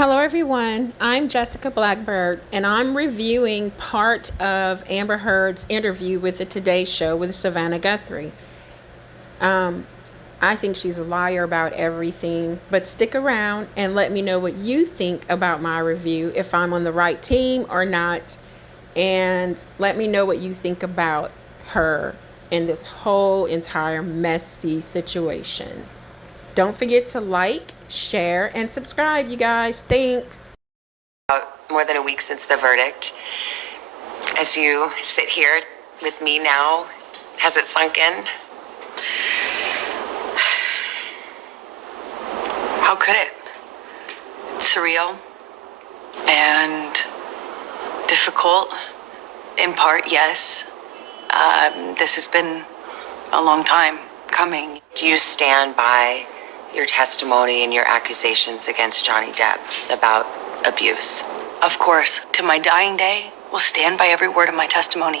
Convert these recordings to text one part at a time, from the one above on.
Hello everyone, I'm Jessica Blackbird and I'm reviewing part of Amber Heard's interview with the Today Show with Savanah Guthrie. I think she's a liar about everything, but stick around and let me know what you think about my review, if I'm on the right team or not, and let me know what you think about her in this whole entire messy situation. Don't forget to like, share, and subscribe, you guys. Thanks. More than a week since the verdict. As you sit here with me now, has it sunk in? How could it? It's surreal and difficult. In part, yes. This has been a long time coming. Do you stand by your testimony and your accusations against Johnny Depp about abuse? Of course. To my dying day, will stand by every word of my testimony.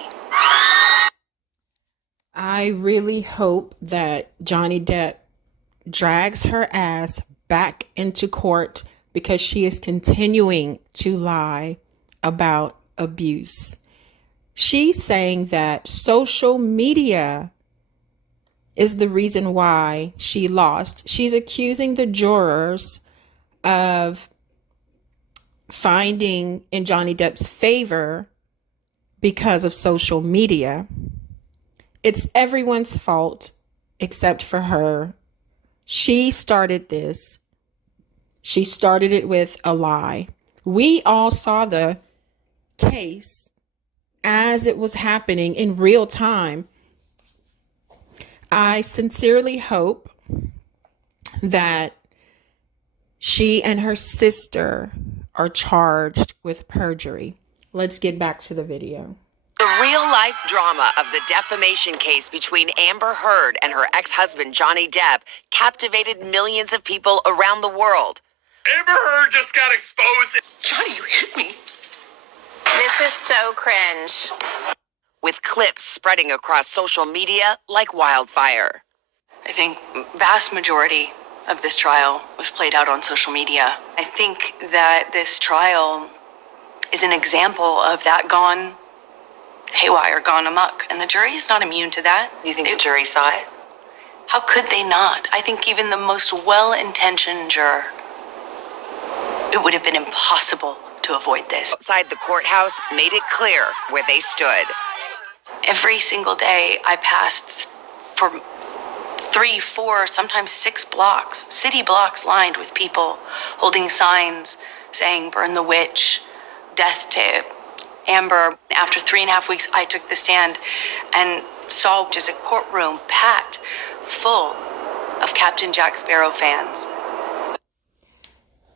I really hope that Johnny Depp drags her ass back into court because she is continuing to lie about abuse. She's saying that social media is the reason why she lost. She's accusing the jurors of finding in Johnny Depp's favor because of social media. It's everyone's fault except for her. She started this. She started it with a lie. We all saw the case as it was happening in real time. I sincerely hope that she and her sister are charged with perjury. Let's get back to the video. The real-life drama of the defamation case between Amber Heard and her ex-husband Johnny Depp captivated millions of people around the world. Amber Heard just got exposed. Johnny, you hit me. This is so cringe. With clips spreading across social media like wildfire. I think vast majority of this trial was played out on social media. I think that this trial is an example of that gone haywire, gone amok, and the jury is not immune to that. You think the jury saw it? How could they not? I think even the most well-intentioned juror, it would have been impossible to avoid this. Outside the courthouse made it clear where they stood. Every single day I passed for 3, 4, sometimes 6 blocks, city blocks lined with people holding signs saying burn the witch, death to Amber. After 3.5 weeks, I took the stand and saw just a courtroom packed full of Captain Jack Sparrow fans.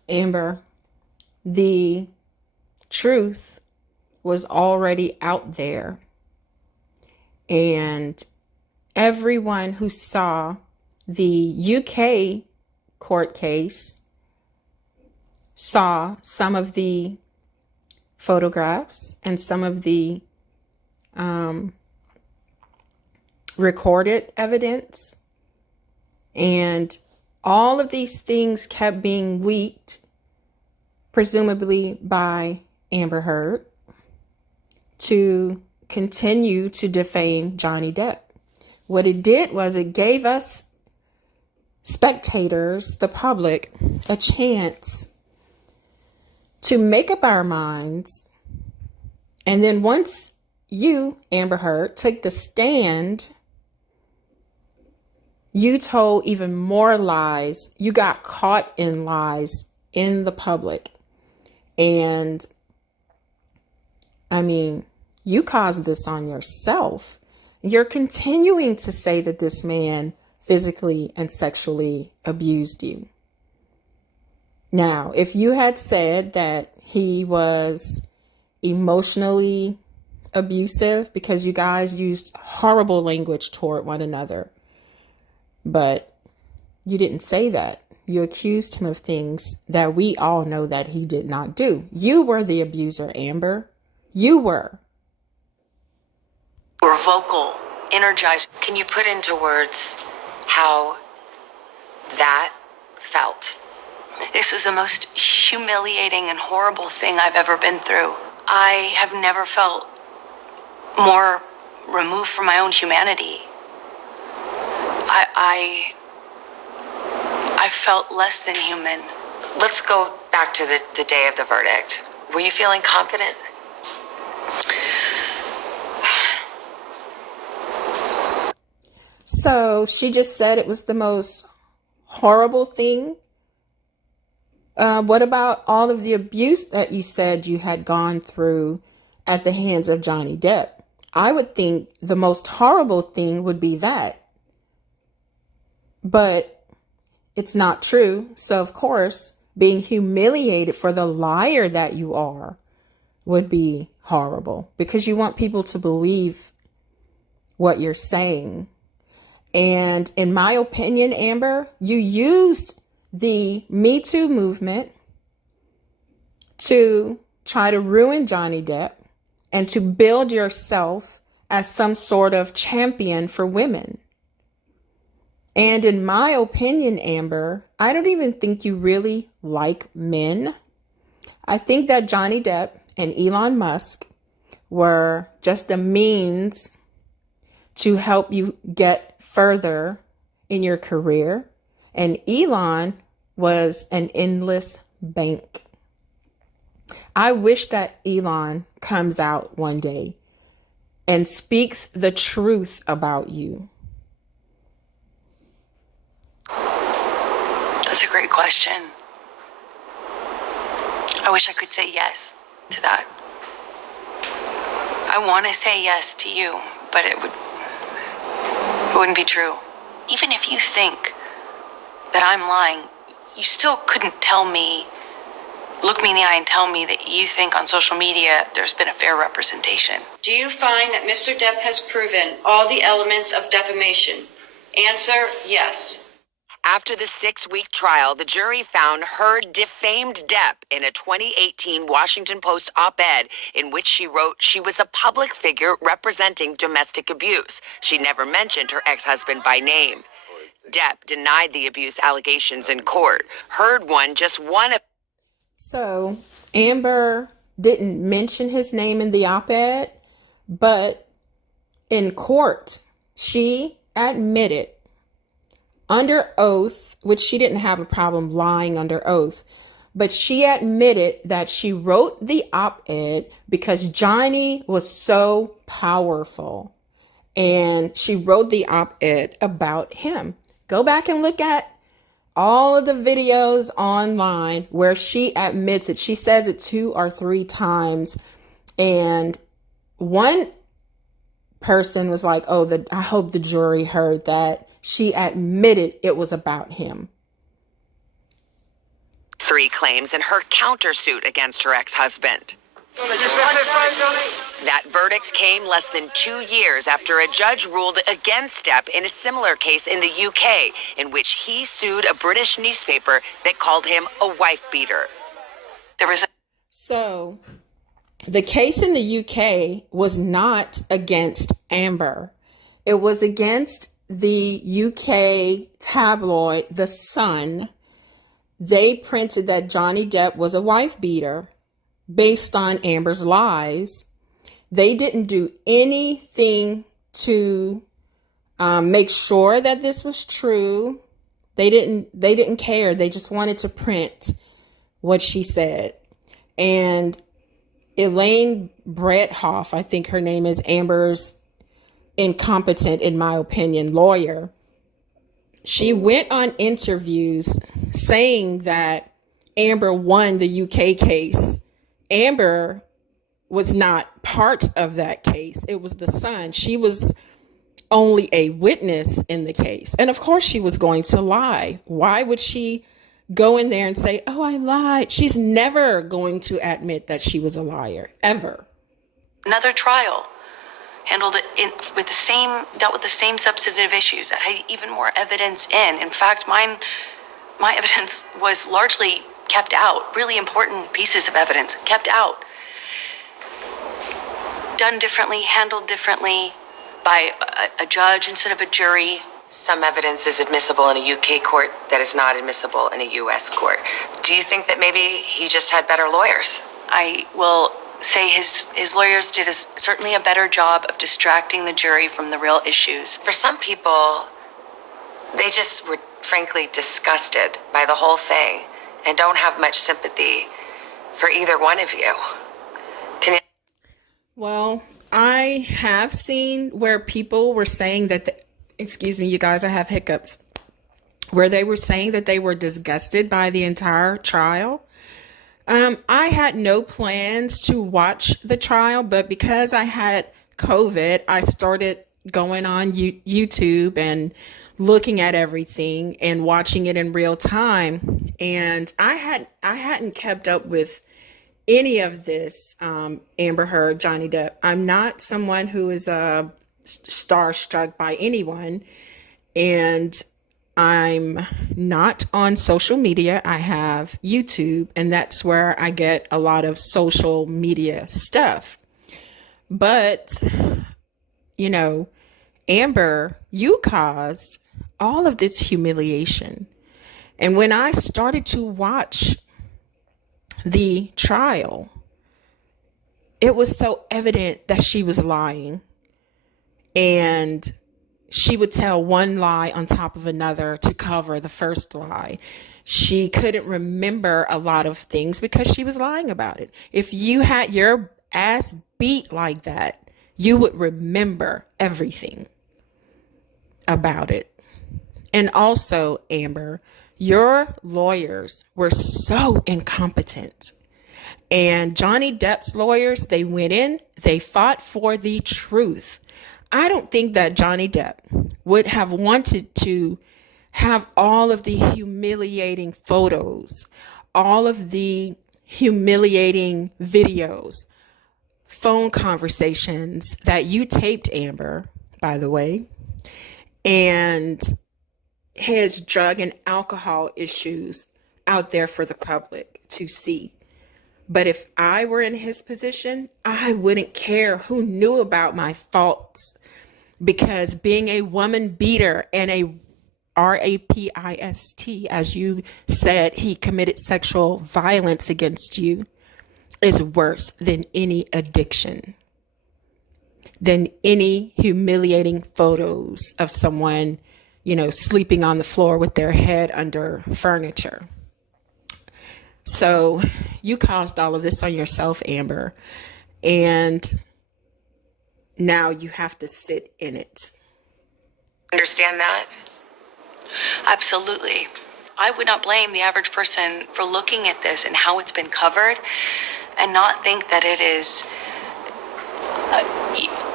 Amber, the truth was already out there. And everyone who saw the UK court case saw some of the photographs and some of the recorded evidence. And all of these things kept being leaked, presumably by Amber Heard, to continue to defame Johnny Depp. What it did was it gave us spectators, the public, a chance to make up our minds. And then once you, Amber Heard, took the stand, you told even more lies. You got caught in lies in the public. And I mean, you caused this on yourself. You're continuing to say that this man physically and sexually abused you. Now, if you had said that he was emotionally abusive, because you guys used horrible language toward one another, but you didn't say that. You accused him of things that we all know that he did not do. You were the abuser, Amber. You were. We're vocal, energized. Can you put into words how that felt? This was the most humiliating and horrible thing I've ever been through. I have never felt more removed from my own humanity. I felt less than human. Let's go back to the day of the verdict. Were you feeling confident? So she just said it was the most horrible thing. What about all of the abuse that you said you had gone through at the hands of Johnny Depp? I would think the most horrible thing would be that. But it's not true. So, of course, being humiliated for the liar that you are would be horrible because you want people to believe what you're saying. And in my opinion, Amber, you used the Me Too movement to try to ruin Johnny Depp and to build yourself as some sort of champion for women. And in my opinion, Amber, I don't even think you really like men. I think that Johnny Depp and Elon Musk were just a means to help you get further in your career. And Elon was an endless bank. I wish that Elon comes out one day and speaks the truth about you. That's a great question. I wish I could say yes to that. I want to say yes to you, but it wouldn't be true. Even if you think that I'm lying, you still couldn't look me in the eye and tell me that you think on social media there's been a fair representation. Do you find that Mr. Depp has proven all the elements of defamation? Answer, yes. After the 6-week trial, the jury found Heard defamed Depp in a 2018 Washington Post op-ed in which she wrote she was a public figure representing domestic abuse. She never mentioned her ex-husband by name. Depp denied the abuse allegations in court. Heard won just one. So Amber didn't mention his name in the op-ed, but in court, she admitted under oath, which she didn't have a problem lying under oath, but she admitted that she wrote the op-ed because Johnny was so powerful. And she wrote the op-ed about him. Go back and look at all of the videos online where she admits it. She says it 2 or 3 times. And one person was like, I hope the jury heard that. She admitted it was about him. 3 claims in her countersuit against her ex-husband. That verdict came less than 2 years after a judge ruled against Depp in a similar case in the UK, in which he sued a British newspaper that called him a wife-beater. So the case in the UK was not against Amber. It was against the UK tabloid, The Sun. They printed that Johnny Depp was a wife beater based on Amber's lies. They didn't do anything to make sure that this was true. They didn't care. They just wanted to print what she said. And Elaine Brethoff, I think her name is, Amber's incompetent, in my opinion, lawyer. She went on interviews saying that Amber won the UK case. Amber was not part of that case. It was The Sun. She was only a witness in the case. And of course she was going to lie. Why would she go in there and say, oh, I lied? She's never going to admit that she was a liar, ever. Another trial handled it dealt with the same substantive issues that had even more evidence in. In fact, my evidence was largely kept out. Really important pieces of evidence kept out. Done differently, handled differently by a judge instead of a jury. some evidence is admissible in a UK court that is not admissible in a US court. Do you think that maybe he just had better lawyers? I will say his lawyers did certainly a better job of distracting the jury from the real issues. For some people, they just were frankly disgusted by the whole thing and don't have much sympathy for either one of you. Can you? Well, I have seen where people were saying that, excuse me, you guys, I have hiccups, where they were saying that they were disgusted by the entire trial. I had no plans to watch the trial, but because I had COVID, I started going on YouTube and looking at everything and watching it in real time. And I hadn't kept up with any of this, Amber Heard, Johnny Depp. I'm not someone who is starstruck by anyone, and I'm not on social media. I have YouTube, and that's where I get a lot of social media stuff. But, you know, Amber, you caused all of this humiliation. And when I started to watch the trial, it was so evident that she was lying. And she would tell one lie on top of another to cover the first lie. She couldn't remember a lot of things because she was lying about it. If you had your ass beat like that, you would remember everything about it. And also, Amber, your lawyers were so incompetent. And Johnny Depp's lawyers, they went in, they fought for the truth. I don't think that Johnny Depp would have wanted to have all of the humiliating photos, all of the humiliating videos, phone conversations that you taped, Amber, by the way, and his drug and alcohol issues out there for the public to see. But if I were in his position, I wouldn't care who knew about my faults, because being a woman beater and a rapist, as you said, he committed sexual violence against you, is worse than any addiction, than any humiliating photos of someone, you know, sleeping on the floor with their head under furniture. So you caused all of this on yourself, Amber, and now you have to sit in it. Understand that? Absolutely. I would not blame the average person for looking at this and how it's been covered and not think that it is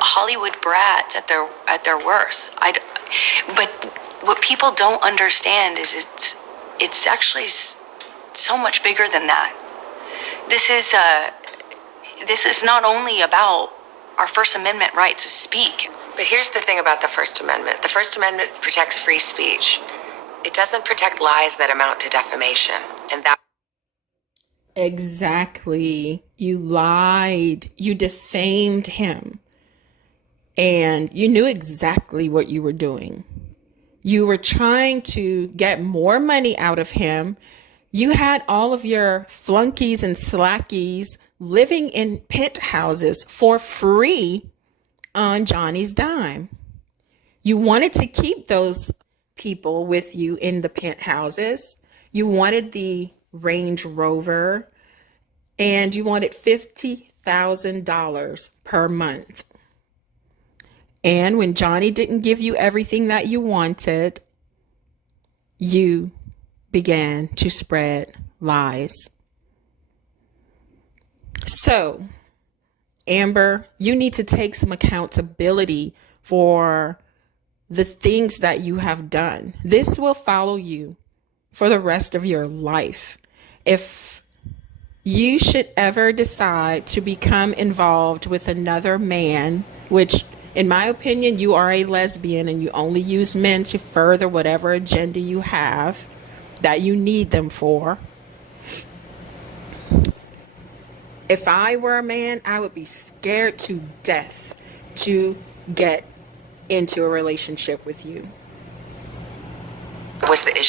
Hollywood brats at their worst. But what people don't understand is it's actually so much bigger than that. This is not only about our First Amendment right to speak. But here's the thing about the First Amendment. The First Amendment protects free speech. It doesn't protect lies that amount to defamation. And that... Exactly. You lied. You defamed him. And you knew exactly what you were doing. You were trying to get more money out of him. You had all of your flunkies and slackies living in penthouses for free on Johnny's dime. You wanted to keep those people with you in the penthouses. You wanted the Range Rover, and you wanted $50,000 per month. And when Johnny didn't give you everything that you wanted, you began to spread lies. So, Amber, you need to take some accountability for the things that you have done. This will follow you for the rest of your life. If you should ever decide to become involved with another man, which in my opinion, you are a lesbian and you only use men to further whatever agenda you have that you need them for. If I were a man, I would be scared to death to get into a relationship with you.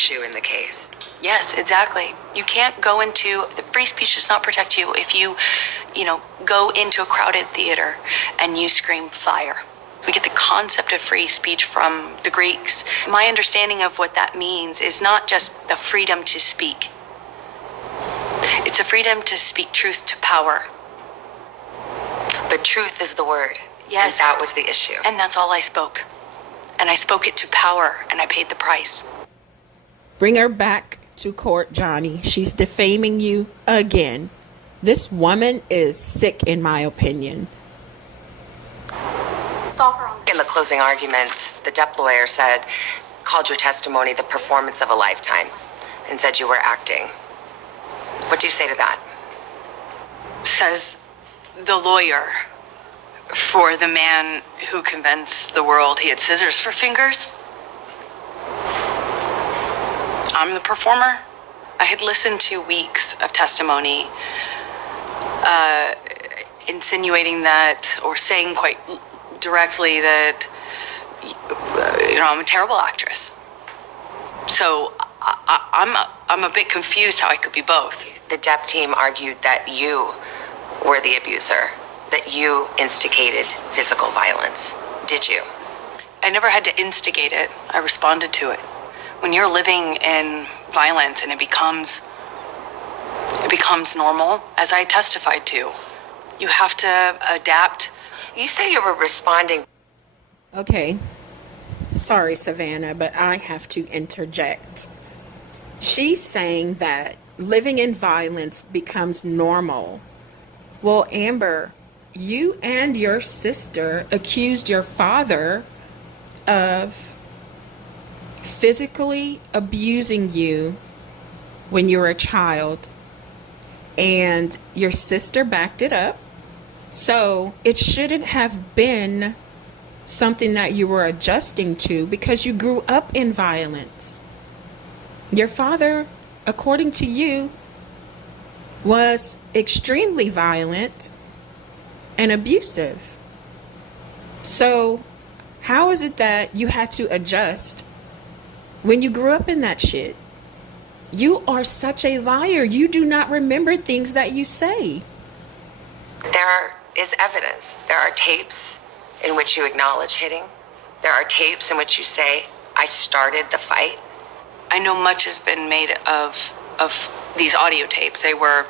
issue in the case. Yes, exactly. You can't go into the free speech does not protect you if you go into a crowded theater and you scream fire. We get the concept of free speech from the Greeks. My understanding of what that means is not just the freedom to speak. It's a freedom to speak truth to power. But truth is the word. Yes. And that was the issue. And that's all I spoke. And I spoke it to power, and I paid the price. Bring her back to court, Johnny. She's defaming you again. This woman is sick, in my opinion. In the closing arguments, the Depp lawyer called your testimony the performance of a lifetime and said you were acting. What do you say to that? Says the lawyer for the man who convinced the world he had scissors for fingers. I'm the performer. I had listened to weeks of testimony insinuating that, or saying quite directly that, I'm a terrible actress. So I'm a bit confused how I could be both. The Depp team argued that you were the abuser, that you instigated physical violence. Did you? I never had to instigate it. I responded to it. When you're living in violence and it becomes normal, as I testified to, you have to adapt. You say you were responding. Okay. Sorry, Savanah, but I have to interject. She's saying that living in violence becomes normal. Well, Amber, you and your sister accused your father of physically abusing you when you were a child, and your sister backed it up. So it shouldn't have been something that you were adjusting to because you grew up in violence. Your father, according to you, was extremely violent and abusive. So how is it that you had to adjust when you grew up in that shit? You are such a liar. You do not remember things that you say. There is evidence. There are tapes in which you acknowledge hitting. There are tapes in which you say, I started the fight. I know much has been made of these audio tapes. They were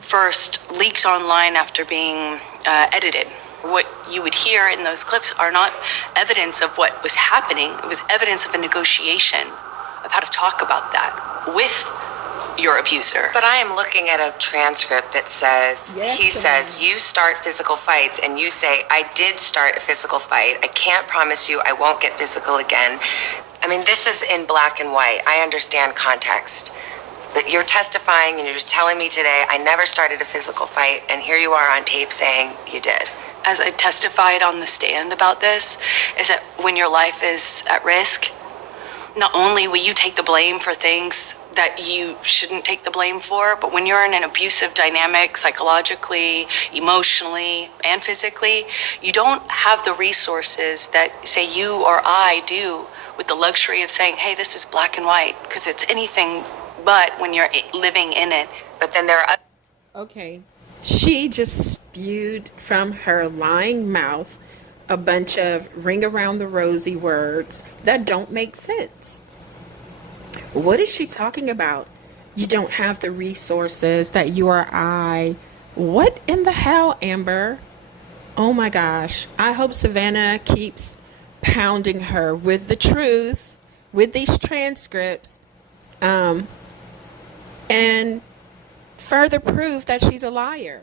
first leaked online after being edited. What you would hear in those clips are not evidence of what was happening. It was evidence of a negotiation of how to talk about that with your abuser. But I am looking at a transcript that says, he says, you start physical fights, and you say, I did start a physical fight. I can't promise you I won't get physical again. I mean, this is in black and white. I understand context. But you're testifying and you're just telling me today, I never started a physical fight, and here you are on tape saying you did. As I testified on the stand about this, is that when your life is at risk, not only will you take the blame for things that you shouldn't take the blame for, but when you're in an abusive dynamic, psychologically, emotionally, and physically, you don't have the resources that, say, you or I do with the luxury of saying, hey, this is black and white, because it's anything but when you're living in it. But then there are... Okay. She just spewed from her lying mouth a bunch of ring around the rosy words that don't make sense. What is she talking about? You don't have the resources that you or I. What in the hell, Amber? Oh my gosh. I hope Savanah keeps pounding her with the truth, with these transcripts, and further proof that she's a liar.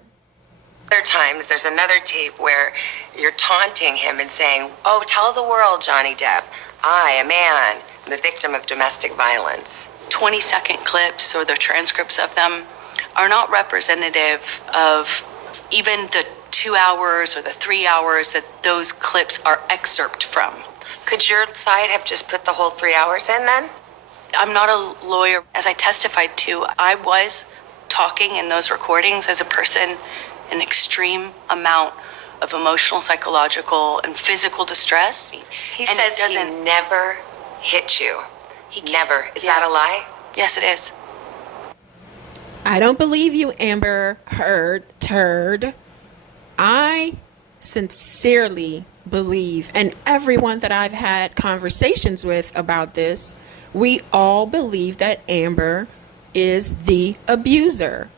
Other times, there's another tape where you're taunting him and saying, oh, tell the world, Johnny Depp, I, a man, am a victim of domestic violence. 20-second clips, or the transcripts of them, are not representative of even the 2 hours or the 3 hours that those clips are excerpt from. Could your side have just put the whole 3 hours in then? I'm not a lawyer. As I testified to, I was talking in those recordings as a person in extreme amount of emotional, psychological, and physical distress. He says he never hit you. He can't. Never. Is that a lie? Yes, it is. I don't believe you, Amber Heard turd. I sincerely believe, and everyone that I've had conversations with about this, we all believe that Amber is the abuser.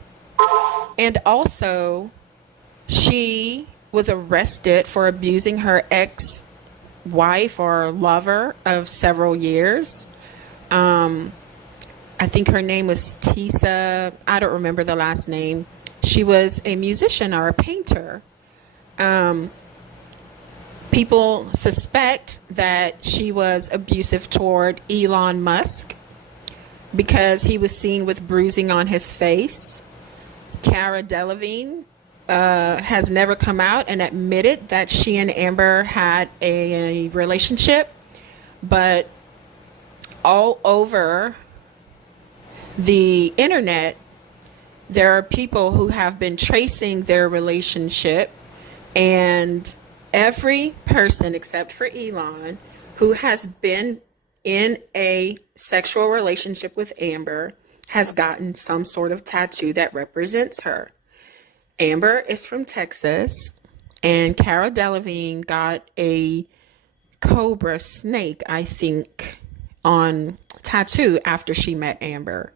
And also, she was arrested for abusing her ex-wife or lover of several years. I think her name was Tisa. I don't remember the last name. She was a musician or a painter. People suspect that she was abusive toward Elon Musk because he was seen with bruising on his face. Cara Delevingne has never come out and admitted that she and Amber had a relationship, but all over the internet, there are people who have been tracing their relationship, and every person except for Elon who has been in a sexual relationship with Amber has gotten some sort of tattoo that represents her. Amber is from Texas, and Cara Delevingne got a cobra snake, I think, on tattoo after she met Amber.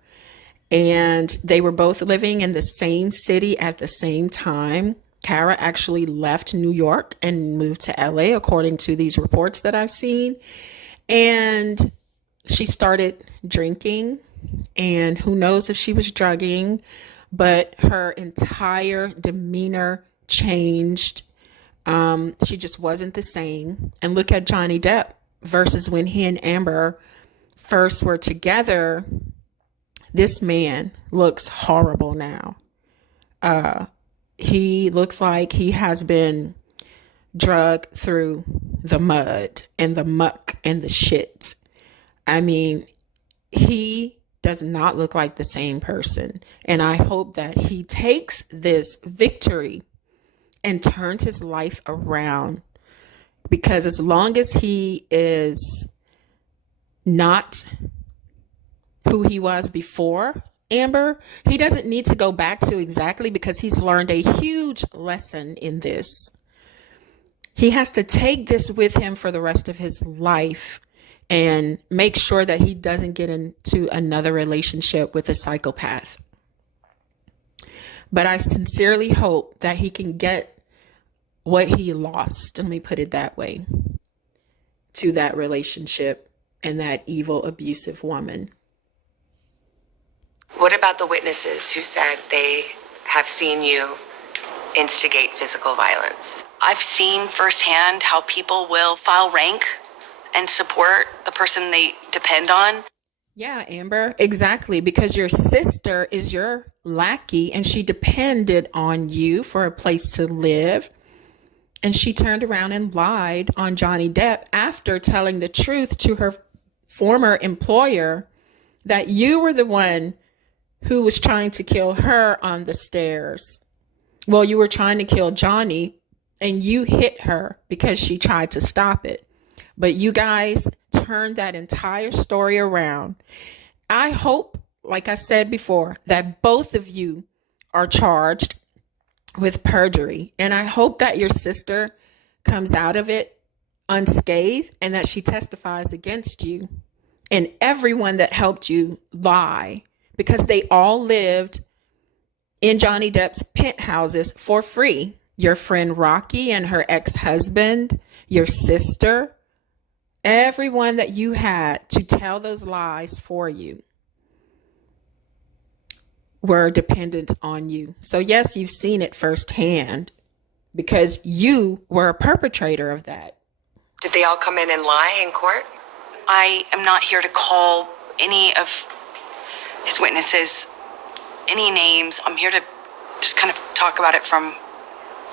And they were both living in the same city at the same time. Cara actually left New York and moved to LA, according to these reports that I've seen. And she started drinking, and who knows if she was drugging, but her entire demeanor changed. She just wasn't the same. And look at Johnny Depp versus when he and Amber first were together. This man looks horrible now. He looks like he has been drugged through the mud and the muck and the shit. I mean, he does not look like the same person. And I hope that he takes this victory and turns his life around, because as long as he is not who he was before Amber, he doesn't need to go back to exactly, because he's learned a huge lesson in this. He has to take this with him for the rest of his life and make sure that he doesn't get into another relationship with a psychopath. But I sincerely hope that he can get what he lost, let me put it that way, to that relationship and that evil, abusive woman. What about the witnesses who said they have seen you instigate physical violence? I've seen firsthand how people will file rank and support the person they depend on. Yeah, Amber, exactly. Because your sister is your lackey and she depended on you for a place to live. And she turned around and lied on Johnny Depp after telling the truth to her former employer that you were the one who was trying to kill her on the stairs. Well, you were trying to kill Johnny and you hit her because she tried to stop it. But you guys turned that entire story around. I hope, like I said before, that both of you are charged with perjury. And I hope that your sister comes out of it unscathed and that she testifies against you and everyone that helped you lie, because they all lived in Johnny Depp's penthouses for free. Your friend Rocky and her ex-husband, your sister, everyone that you had to tell those lies for you were dependent on you. So yes, you've seen it firsthand because you were a perpetrator of that. Did they all come in and lie in court? I am not here to call any of his witnesses any names. I'm here to just kind of talk about it from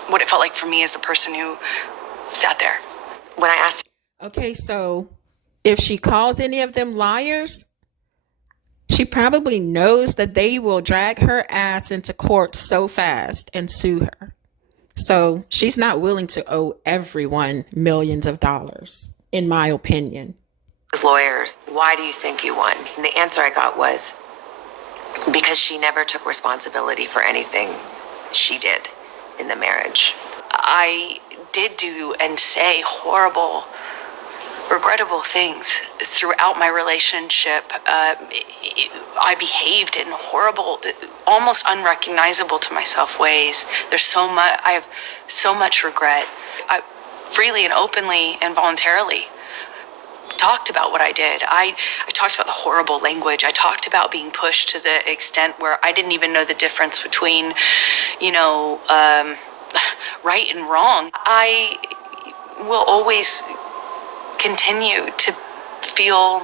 what it felt like for me as a person who sat there. When I asked... Okay, so if she calls any of them liars, she probably knows that they will drag her ass into court so fast and sue her. So she's not willing to owe everyone millions of dollars, in my opinion. As lawyers, why do you think you won? And the answer I got was because she never took responsibility for anything she did in the marriage. I did do and say horrible, regrettable things throughout my relationship. I behaved in horrible, almost unrecognizable to myself ways. I have so much regret. I freely and openly and voluntarily talked about what I did. I talked about the horrible language. I talked about being pushed to the extent where I didn't even know the difference between, right and wrong. I will always continue to feel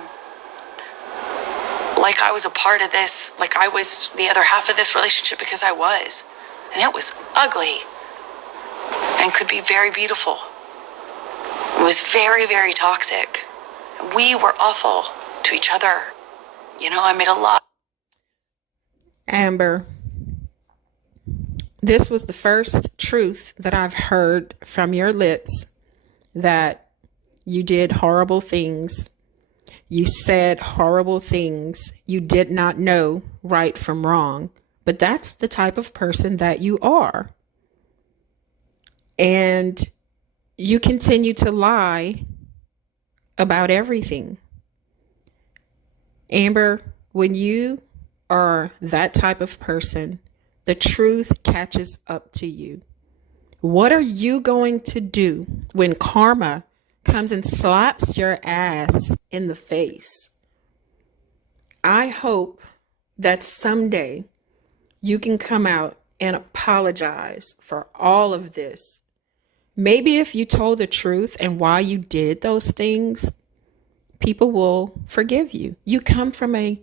like I was a part of this, like I was the other half of this relationship, because I was. And it was ugly and could be very beautiful. It was very, very toxic. We were awful to each other. I made a lot. Amber, this was the first truth that I've heard from your lips, that you did horrible things. You said horrible things. You did not know right from wrong. But that's the type of person that you are. And you continue to lie about everything. Amber, when you are that type of person, the truth catches up to you. What are you going to do when karma comes and slaps your ass in the face? I hope that someday you can come out and apologize for all of this. Maybe if you told the truth and why you did those things, people will forgive you. You come from an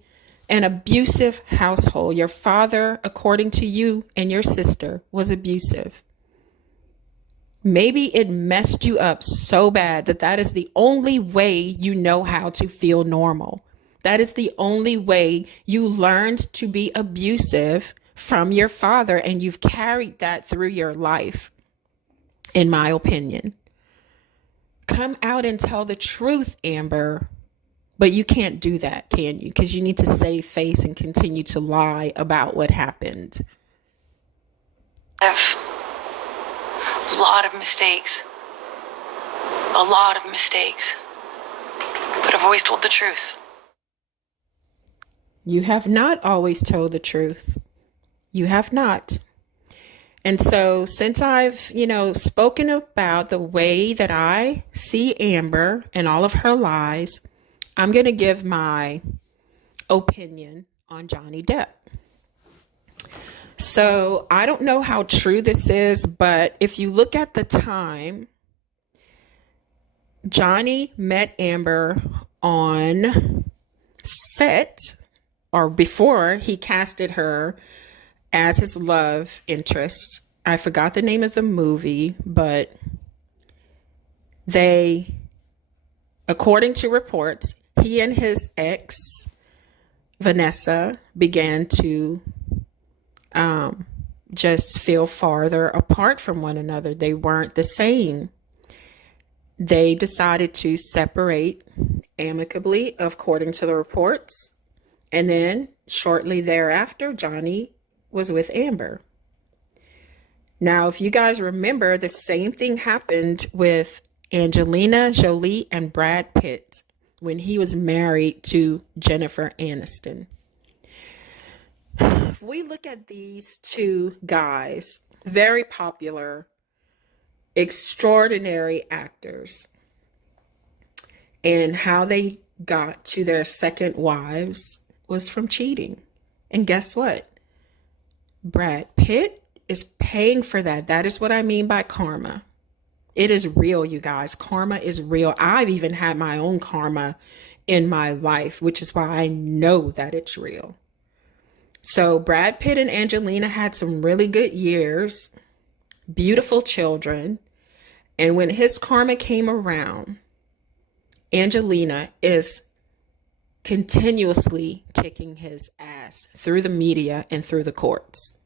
abusive household. Your father, according to you and your sister, was abusive. Maybe it messed you up so bad that is the only way you know how to feel normal. That is the only way you learned to be abusive from your father, and you've carried that through your life, in my opinion. Come out and tell the truth, Amber. But you can't do that, can you? Because you need to save face and continue to lie about what happened. A lot of mistakes. A lot of mistakes. But I've always told the truth. You have not always told the truth. You have not. And so since I've, spoken about the way that I see Amber and all of her lies, I'm going to give my opinion on Johnny Depp. So I don't know how true this is, but if you look at the time, Johnny met Amber on set, or before he casted her as his love interest. I forgot the name of the movie, but they, according to reports, he and his ex, Vanessa, began to just feel farther apart from one another. They weren't the same. They decided to separate amicably, according to the reports. And then shortly thereafter, Johnny was with Amber. Now, if you guys remember, the same thing happened with Angelina Jolie and Brad Pitt when he was married to Jennifer Aniston. If we look at these two guys, very popular, extraordinary actors, and how they got to their second wives was from cheating. And guess what? Brad Pitt is paying for that. That is what I mean by karma. It is real, you guys. Karma is real. I've even had my own karma in my life, which is why I know that it's real. So Brad Pitt and Angelina had some really good years, beautiful children. And when his karma came around, Angelina is continuously kicking his ass through the media and through the courts.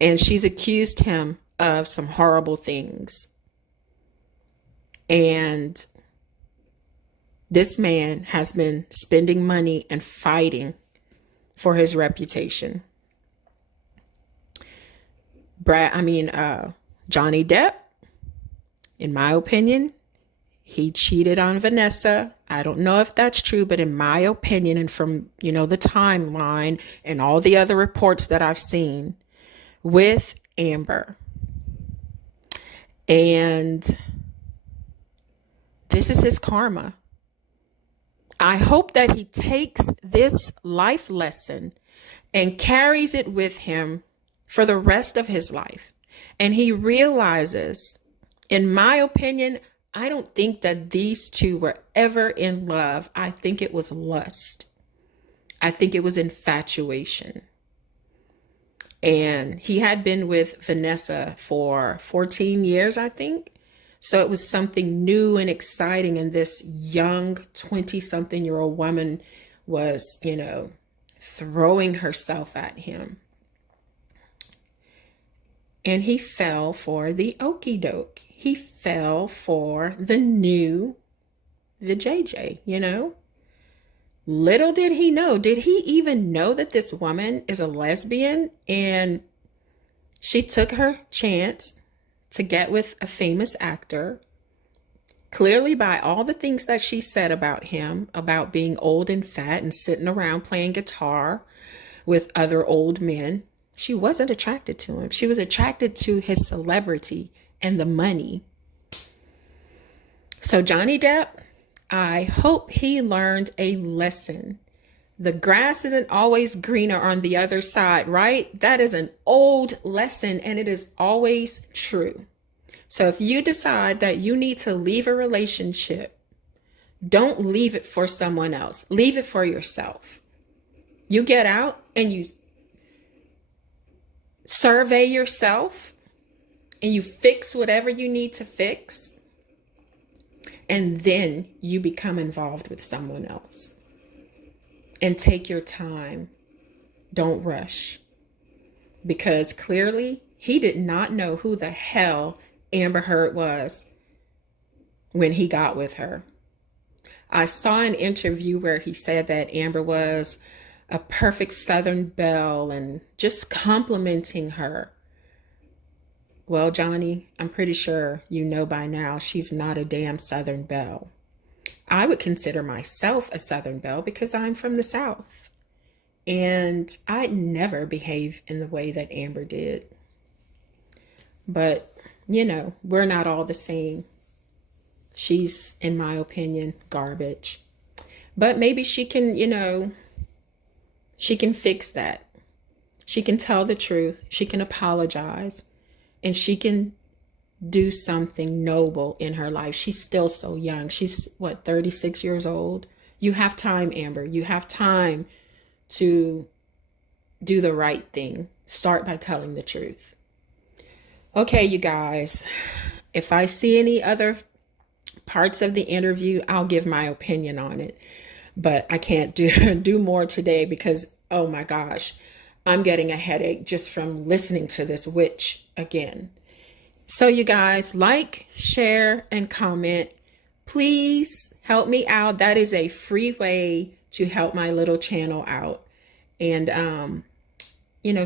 And she's accused him of some horrible things. And This man has been spending money and fighting for his reputation. Johnny Depp, in my opinion, he cheated on Vanessa. I don't know if that's true, but in my opinion, and from, the timeline and all the other reports that I've seen with Amber. And this is his karma. I hope that he takes this life lesson and carries it with him for the rest of his life. And he realizes, in my opinion, I don't think that these two were ever in love. I think it was lust. I think it was infatuation. And he had been with Vanessa for 14 years, I think. So it was something new and exciting. And this young 20-something-year-old woman was, throwing herself at him. And he fell for the okie doke. He fell for the JJ, Little did he know. Did he even know that this woman is a lesbian? And she took her chance to get with a famous actor. Clearly, by all the things that she said about him, about being old and fat and sitting around playing guitar with other old men, she wasn't attracted to him. She was attracted to his celebrity and the money. So Johnny Depp, I hope he learned a lesson. The grass isn't always greener on the other side, right? That is an old lesson, and it is always true. So if you decide that you need to leave a relationship, don't leave it for someone else. Leave it for yourself. You get out and you survey yourself and you fix whatever you need to fix. And then you become involved with someone else. And take your time. Don't rush. Because clearly he did not know who the hell Amber Heard was when he got with her. I saw an interview where he said that Amber was a perfect Southern belle and just complimenting her. Well, Johnny, I'm pretty sure you know by now she's not a damn Southern belle. I would consider myself a Southern belle because I'm from the South. And I'd never behave in the way that Amber did. But, we're not all the same. She's, in my opinion, garbage. But maybe she can, she can fix that. She can tell the truth. She can apologize. And she can do something noble in her life. She's still so young. She's 36 years old. You have time, Amber. You have time to do the right thing. Start by telling the truth. Okay, you guys, if I see any other parts of the interview, I'll give my opinion on it. But I can't do more today because, oh my gosh, I'm getting a headache just from listening to this witch again. So you guys, like, share, and comment. Please help me out. That is a free way to help my little channel out. And,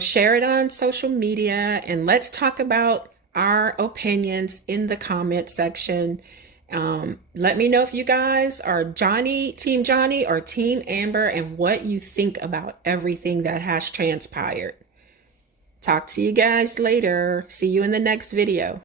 share it on social media and let's talk about our opinions in the comment section. Let me know if you guys are Team Johnny or Team Amber and what you think about everything that has transpired. Talk to you guys later. See you in the next video.